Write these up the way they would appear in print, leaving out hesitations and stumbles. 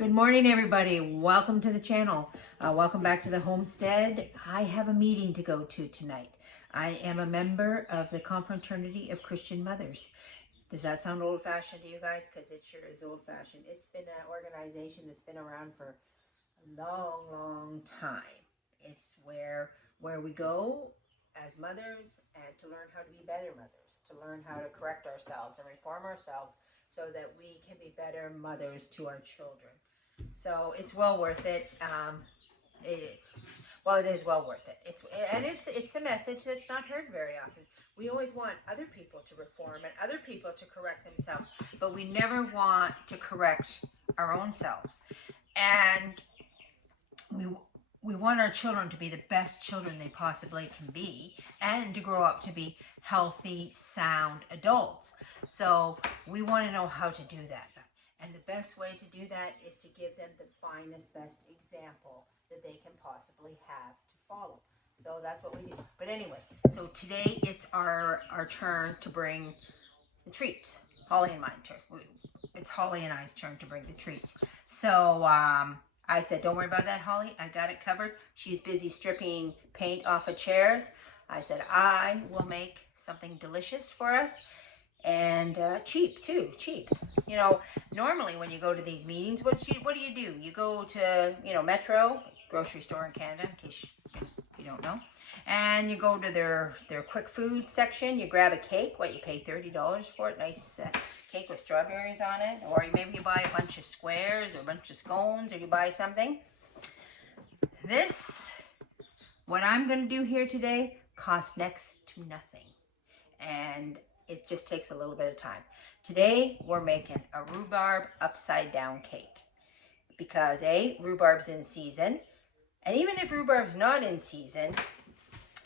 Good morning, everybody. Welcome to the channel. Welcome back to the homestead. I have a meeting to go to tonight. I am a member of the Confraternity of Christian Mothers. Does that sound old-fashioned to you guys? Because it sure is old-fashioned. It's been an organization that's been around for a long, long time. It's where we go as mothers and to learn how to be better mothers, to learn how to correct ourselves and reform ourselves so that we can be better mothers to our children. So it's well worth it. It is well worth it. It's a message that's not heard very often. We always want other people to reform and other people to correct themselves, but we never want to correct our own selves. And we want our children to be the best children they possibly can be and to grow up to be healthy, sound adults. So we want to know how to do that. And the best way to do that is to give them the finest, best example that they can possibly have to follow. So that's what we do. But anyway, so today it's our turn to bring the treats. Holly and my turn. It's Holly and I's turn to bring the treats. So I said, don't worry about that, Holly. I got it covered. She's busy stripping paint off of chairs. I said, I will make something delicious for us. And cheap too, cheap. You know, normally when you go to these meetings, what do? You go to, Metro, grocery store in Canada, in case you don't know. And you go to their quick food section, you grab a cake, you pay $30 for it, nice cake with strawberries on it. Or maybe you buy a bunch of squares or a bunch of scones, or you buy something. What I'm going to do here today costs next to nothing. And it just takes a little bit of time. Today, we're making a rhubarb upside down cake. Because rhubarb's in season. And even if rhubarb's not in season,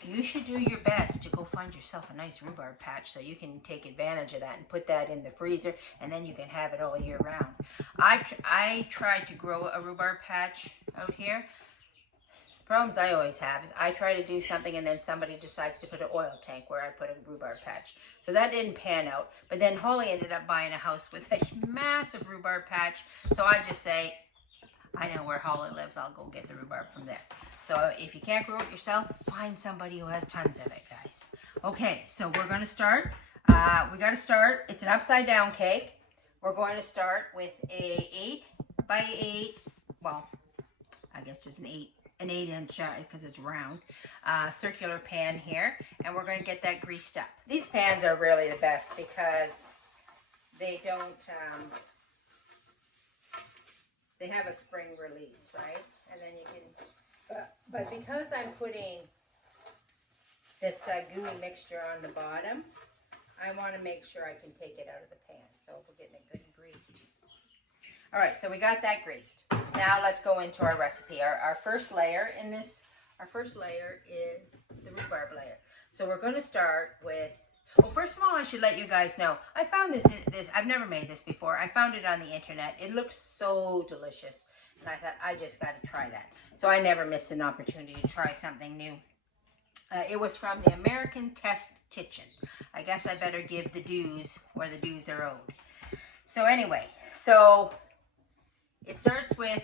you should do your best to go find yourself a nice rhubarb patch so you can take advantage of that and put that in the freezer, and then you can have it all year round. I tried to grow a rhubarb patch out here. Problems I always have is I try to do something and then somebody decides to put an oil tank where I put a rhubarb patch. So that didn't pan out. But then Holly ended up buying a house with a massive rhubarb patch. So I just say, I know where Holly lives. I'll go get the rhubarb from there. So if you can't grow it yourself, find somebody who has tons of it, guys. Okay, so we're going to start. We got to start. It's an upside down cake. We're going to start with a 8 by 8. Well, I guess just an 8-inch, because it's round, circular pan here, and we're going to get that greased up. These pans are really the best because they don't, they have a spring release, right? And then you can, but because I'm putting this gooey mixture on the bottom, I want to make sure I can take it out of the pan. So we're getting it good and greased. All right, so we got that greased. Now let's go into our recipe. Our first layer is the rhubarb layer. So we're going to start with, well, first of all, I should let you guys know, I found this, I've never made this before. I found it on the internet. It looks so delicious. And I thought, I just got to try that. So I never miss an opportunity to try something new. It was from the American Test Kitchen. I guess I better give the dues where the dues are owed. So anyway, it starts with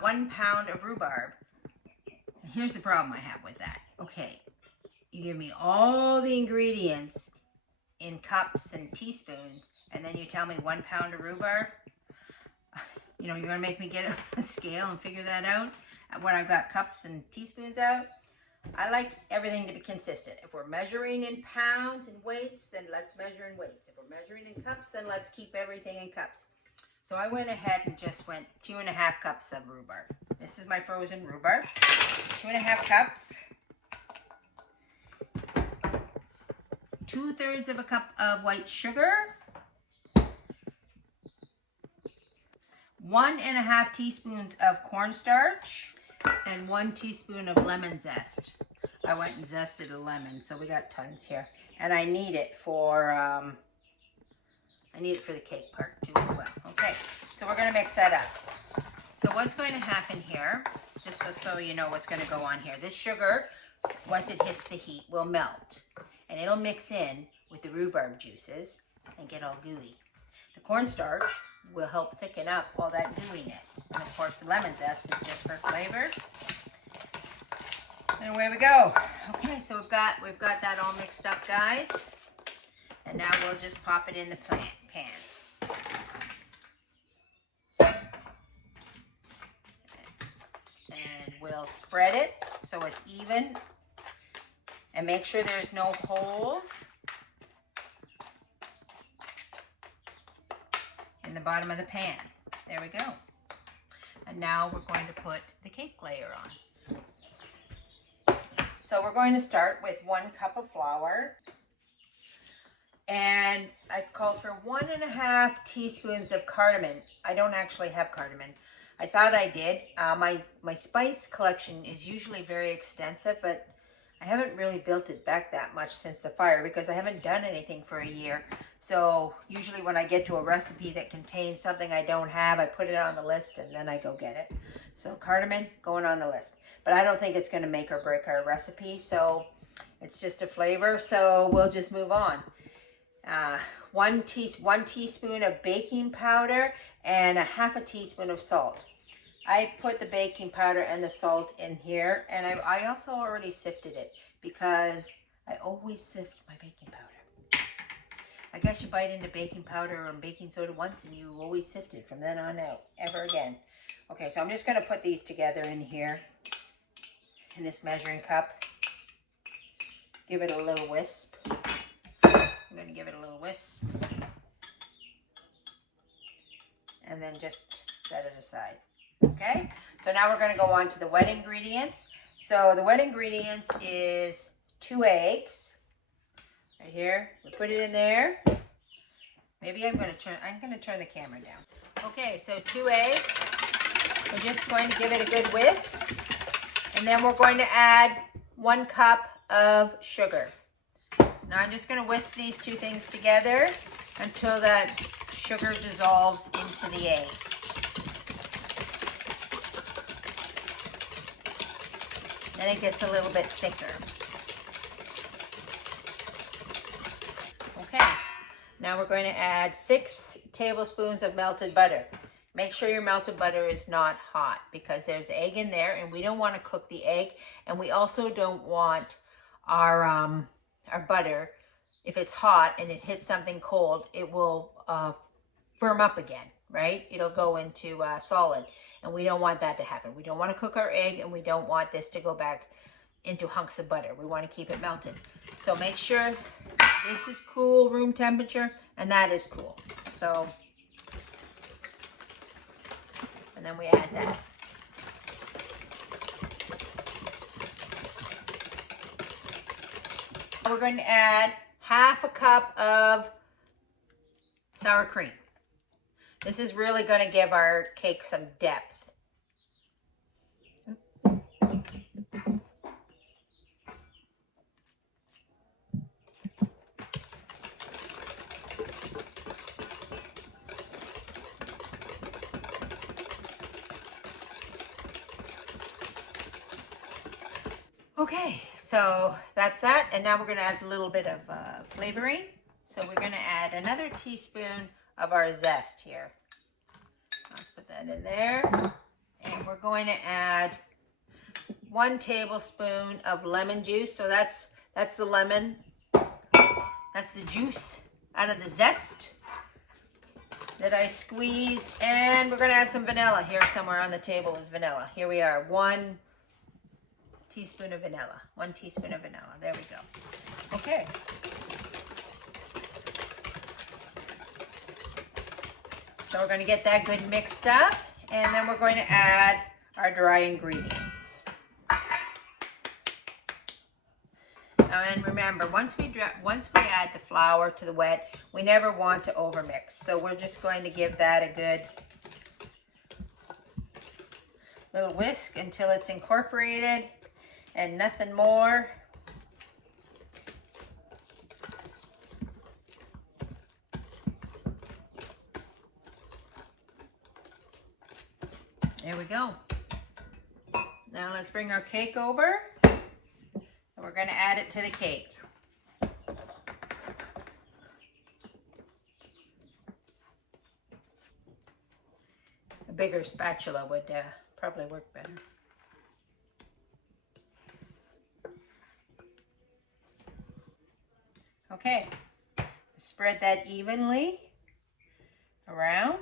1 pound of rhubarb. Here's the problem I have with that. Okay, you give me all the ingredients in cups and teaspoons, and then you tell me 1 pound of rhubarb? You know, you're going to make me get a scale and figure that out when I've got cups and teaspoons out? I like everything to be consistent. If we're measuring in pounds and weights, then let's measure in weights. If we're measuring in cups, then let's keep everything in cups. So I went ahead and just went 2.5 cups of rhubarb. This is my frozen rhubarb. 2.5 cups. 2/3 of a cup of white sugar. 1.5 teaspoons of cornstarch. And 1 teaspoon of lemon zest. I went and zested a lemon, so we got tons here. And I need it for the cake part too as well. Okay, so we're going to mix that up. So what's going to happen here, just so you know what's going to go on here, this sugar, once it hits the heat, will melt. And it'll mix in with the rhubarb juices and get all gooey. The cornstarch will help thicken up all that gooiness. And of course, the lemon zest is just for flavor. And away we go. Okay, so we've got that all mixed up, guys. And now we'll just pop it in the pan. And we'll spread it so it's even. And make sure there's no holes in the bottom of the pan. There we go. And now we're going to put the cake layer on. So we're going to start with 1 cup of flour. And it calls for 1.5 teaspoons of cardamom. I don't actually have cardamom. I thought I did. My spice collection is usually very extensive, but I haven't really built it back that much since the fire because I haven't done anything for a year. So usually when I get to a recipe that contains something I don't have, I put it on the list and then I go get it. So cardamom going on the list. But I don't think it's going to make or break our recipe, so it's just a flavor. So we'll just move on. 1 teaspoon of baking powder and 1/2 teaspoon of salt. I put the baking powder and the salt in here, and I also already sifted it because I always sift my baking powder. I guess you bite into baking powder and baking soda once and you always sift it from then on out, ever again. Okay, so I'm just going to put these together in here in this measuring cup. Give it a little wisp. I'm going to give it a little wisp. And then just set it aside. Okay, so now we're going to go on to the wet ingredients. So the wet ingredients is 2 eggs. Right here. We put it in there. Maybe I'm going to turn the camera down. Okay, so 2 eggs. We're just going to give it a good whisk. And then we're going to add 1 cup of sugar. Now I'm just going to whisk these 2 things together until that sugar dissolves into the egg. Then it gets a little bit thicker. Okay, now we're going to add 6 tablespoons of melted butter. Make sure your melted butter is not hot because there's egg in there and we don't want to cook the egg, and we also don't want our butter, if it's hot and it hits something cold, it will firm up again, right? It'll go into solid, and we don't want that to happen. We don't want to cook our egg, and we don't want this to go back into hunks of butter. We want to keep it melted. So make sure this is cool, room temperature, and that is cool. So, and then we add that. We're going to add 1/2 cup of sour cream. This is really going to give our cake some depth. Okay, so that's that, and now we're going to add a little bit of flavoring. So we're going to add another teaspoon of our zest here. Let's put that in there, and we're going to add 1 tablespoon of lemon juice. So that's the lemon. That's the juice out of the zest that I squeezed, and we're going to add some vanilla. Here somewhere on the table is vanilla. Here we are, 1 teaspoon of vanilla. 1 teaspoon of vanilla. There we go. Okay. So we're going to get that good mixed up, and then we're going to add our dry ingredients. And remember, once we add the flour to the wet, we never want to overmix. So we're just going to give that a good little whisk until it's incorporated and nothing more. There we go. Now let's bring our cake over, and we're going to add it to the cake. A bigger spatula would probably work better. Okay, spread that evenly around.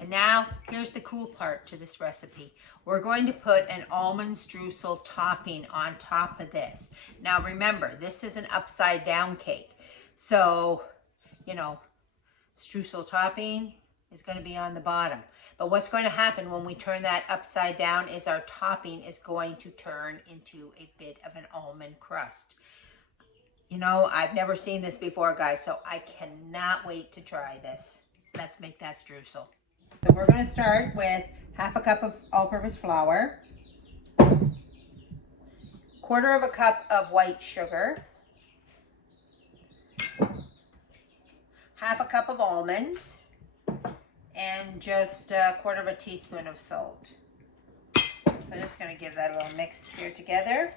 And now, here's the cool part to this recipe. We're going to put an almond streusel topping on top of this. Now remember, this is an upside down cake. So, you know, streusel topping is going to be on the bottom. But what's going to happen when we turn that upside down is our topping is going to turn into a bit of an almond crust. You know, I've never seen this before, guys, so I cannot wait to try this. Let's make that streusel. So we're going to start with half a cup of all-purpose flour, 1/4 cup of white sugar, half a cup of almonds, and just 1/4 teaspoon of salt. So I'm just going to give that a little mix here together.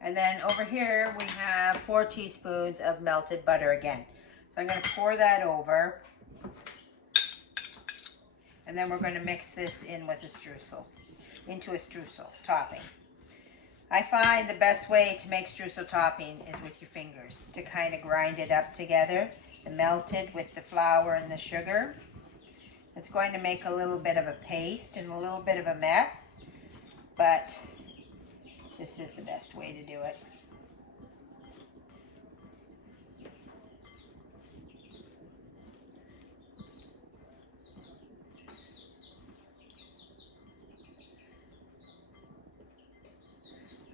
And then over here we have 4 teaspoons of melted butter again. So I'm going to pour that over, and then we're going to mix this in with a streusel, into a streusel topping. I find the best way to make streusel topping is with your fingers, to kind of grind it up together, the melted with the flour and the sugar. It's going to make a little bit of a paste and a little bit of a mess, but this is the best way to do it.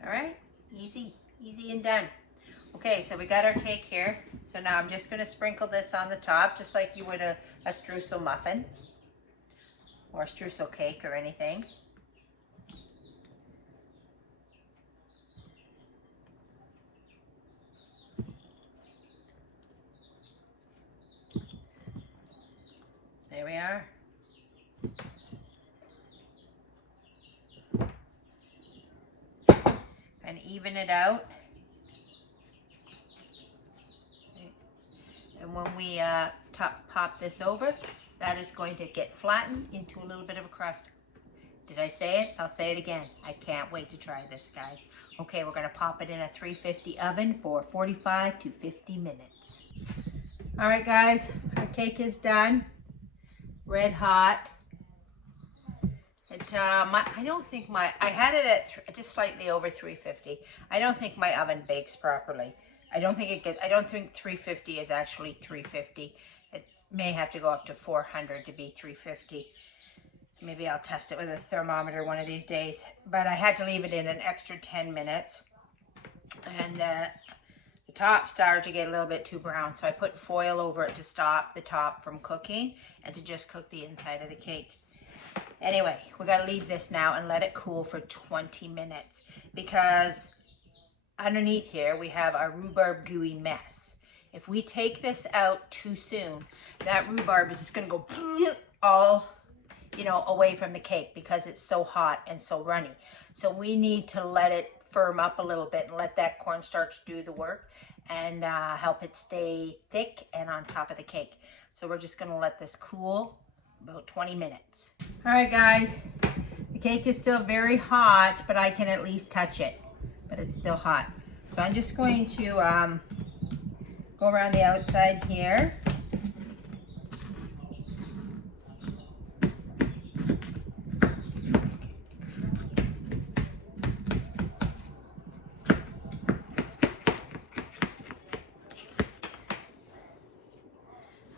All right, easy and done. Okay, so we got our cake here. So now I'm just going to sprinkle this on the top, just like you would a streusel muffin or a streusel cake or anything. There we are. And even it out. And when we pop this over, that is going to get flattened into a little bit of a crust. Did I say it? I'll say it again. I can't wait to try this, guys. Okay, we're going to pop it in a 350 oven for 45 to 50 minutes. All right, guys, our cake is done. Red hot. I don't think I had it at just slightly over 350. I don't think my oven bakes properly. I don't think 350 is actually 350. It may have to go up to 400 to be 350. Maybe I'll test it with a thermometer one of these days. But I had to leave it in an extra 10 minutes. And the top started to get a little bit too brown, so I put foil over it to stop the top from cooking and to just cook the inside of the cake. Anyway, we got to leave this now and let it cool for 20 minutes because underneath here we have our rhubarb gooey mess. If we take this out too soon, that rhubarb is just going to go all, you know, away from the cake because it's so hot and so runny. So we need to let it firm up a little bit and let that cornstarch do the work and help it stay thick and on top of the cake. So we're just going to let this cool about 20 minutes. All right, guys, the cake is still very hot, but I can at least touch it, but it's still hot. So I'm just going to go around the outside here.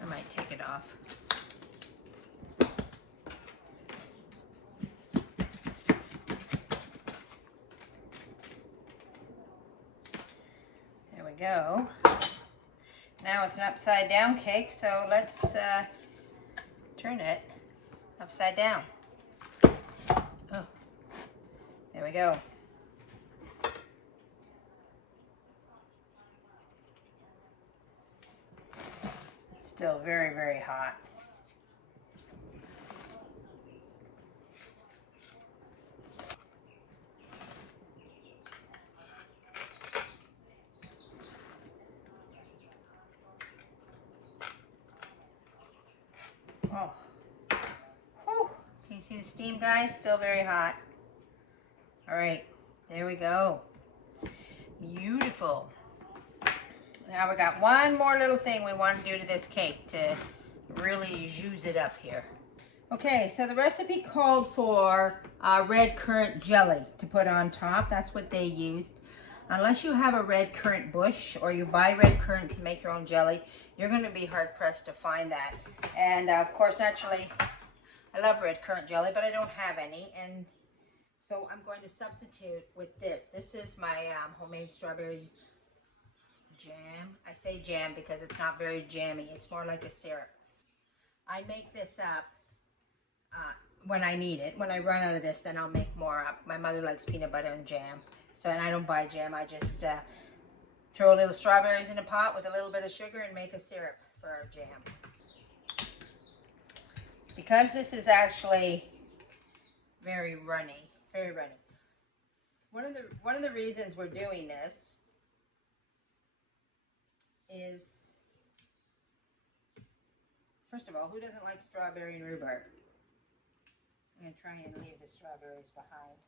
I might take it off. Go. Now it's an upside down cake, so let's turn it upside down. Oh, there we go. It's still very, very hot. Oh. Whew. Can you see the steam, guys? Still very hot. All right, there we go. Beautiful. Now we got one more little thing we want to do to this cake to really juice it up here. Okay, so the recipe called for red currant jelly to put on top. That's what they used. Unless you have a red currant bush or you buy red currant to make your own jelly, you're going to be hard pressed to find that. And of course, naturally, I love red currant jelly, but I don't have any. And so I'm going to substitute with this. This is my homemade strawberry jam. I say jam because it's not very jammy. It's more like a syrup. I make this up when I need it. When I run out of this, then I'll make more up. My mother likes peanut butter and jam. So, and I don't buy jam. I just throw a little strawberries in a pot with a little bit of sugar and make a syrup for our jam. Because this is actually very runny, very runny. One of the reasons we're doing this is, first of all, who doesn't like strawberry and rhubarb? I'm going to try and leave the strawberries behind.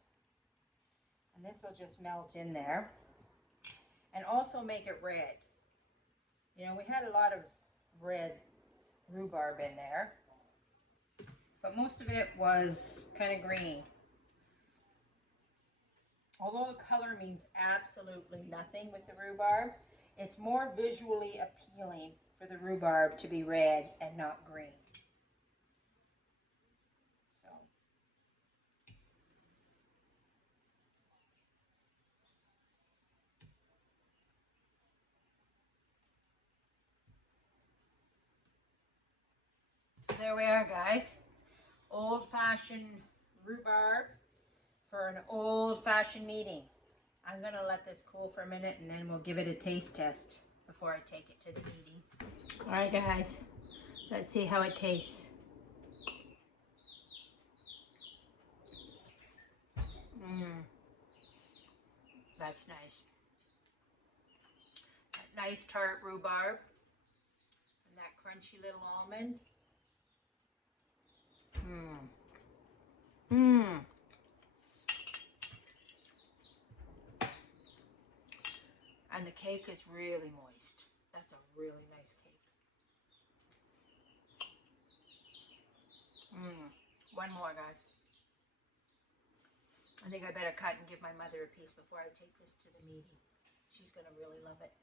And this will just melt in there. And also make it red. You know, we had a lot of red rhubarb in there. But most of it was kind of green. Although the color means absolutely nothing with the rhubarb, it's more visually appealing for the rhubarb to be red and not green. So. There we are, guys. Old-fashioned rhubarb for an old-fashioned meeting. I'm going to let this cool for a minute and then we'll give it a taste test before I take it to the meeting. All right, guys. Let's see how it tastes. That's nice. That nice tart rhubarb and that crunchy little almond. And the cake is really moist. That's a really nice cake. One more, guys. I think I better cut and give my mother a piece before I take this to the meeting. She's going to really love it.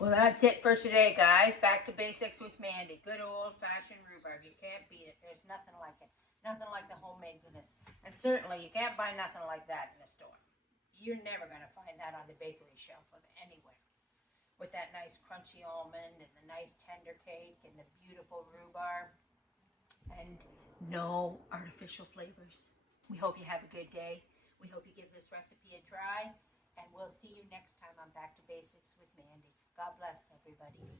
Well, that's it for today, guys. Back to basics with Mandy. Good old-fashioned rhubarb. You can't beat it. There's nothing like it. Nothing like the homemade goodness. And certainly, you can't buy nothing like that in the store. You're never going to find that on the bakery shelf of anywhere. With that nice crunchy almond and the nice tender cake and the beautiful rhubarb. And no artificial flavors. We hope you have a good day. We hope you give this recipe a try. And we'll see you next time on Back to Basics with Mandy. God bless everybody.